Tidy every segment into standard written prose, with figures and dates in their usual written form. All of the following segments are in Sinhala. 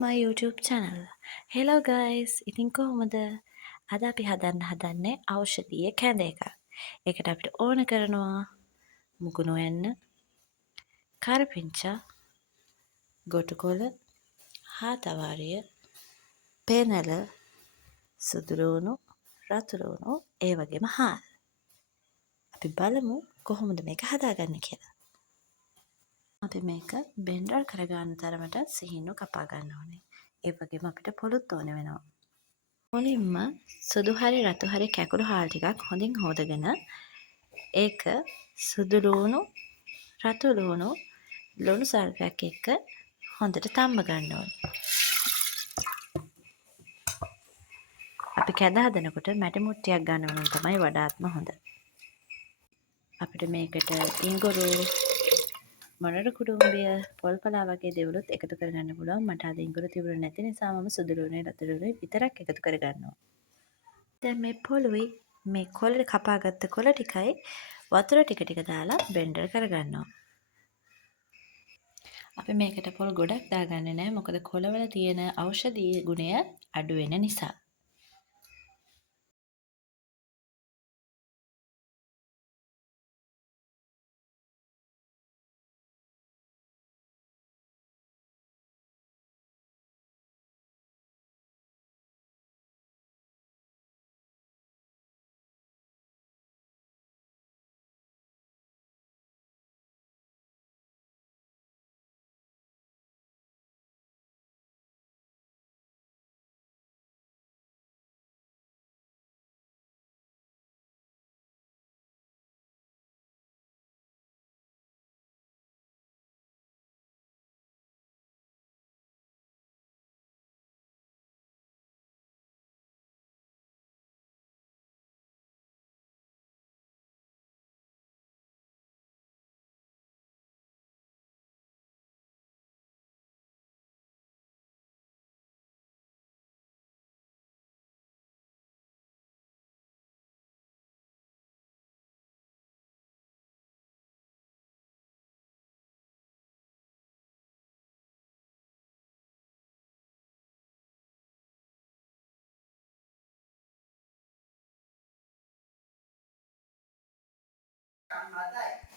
my YouTube channel. Hello guys, ඉතින් කොහොමද? අද අපි හදන්න හදන්නේ ඖෂධීය කැඳ එකක්. ඒකට අපිට ඕන කරනවා මුකුණු වෙන්න, කරපිංචා, ගොටුකොළ, හාතවාරිය, පෙනල, සුදුලූණු, රතුලූණු, ඒ වගේම හාල්. අපි බලමු කොහොමද මේක හදාගන්නේ කියලා. අපි මේක බෙන්ඩර් කරගන්න තරමට සිහින්නු කපා ගන්න ඕනේ. ඒ වගේම අපිට පොලුත් ඕන වෙනවා. මුලින්ම සුදු හරි රතු හරි කැකුළු හාල් ටිකක් හොඳින් හොදගෙන ඒක සුදු ලූණු රතු ලූණු ලුණු සල්පයක් එක්ක හොඳට තම්බ ගන්න ඕනේ. අපි කැඳ හදනකොට මැටි මුට්ටියක් ගන්නවා නම් තමයි වඩාත්ම හොඳ. අපිට මේකට ඉඟුරු මොනර කුඩුම්බිය පොල්පලා වගේ දේවලුත් එකතු කරගන්න පුළුවන්. මට අද ඉඟුරු තිබුණේ නැති නිසා මම සුදු ලූණුයි රතු ලූණුයි විතරක් එකතු කරගන්නවා. දැන් මේ පොළුයි මේ කොළ කපාගත්ත කොළ ටිකයි වතුර ටික ටික දාලා බෙන්ඩර් කරගන්නවා. අපි මේකට පොල් ගොඩක් දාගන්නේ නැහැ මොකද කොළවල තියෙන ඖෂධීය ගුණය අඩු වෙන නිසා.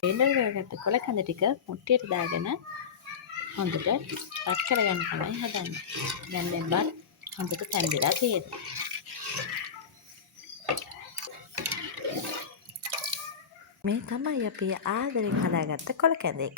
බෙන්ඩර් කරගත්ත කොළ කඳ ටික මුට්ටියට දාගෙන හොඳට රත් කරගන්න තමයි හදන්නේ. දැන් මේ බත් හොඳට තැම්බිලා තියෙනවා. මේ තමයි අපි ආදරෙන් හදාගත්ත කොළ කැඳ එක.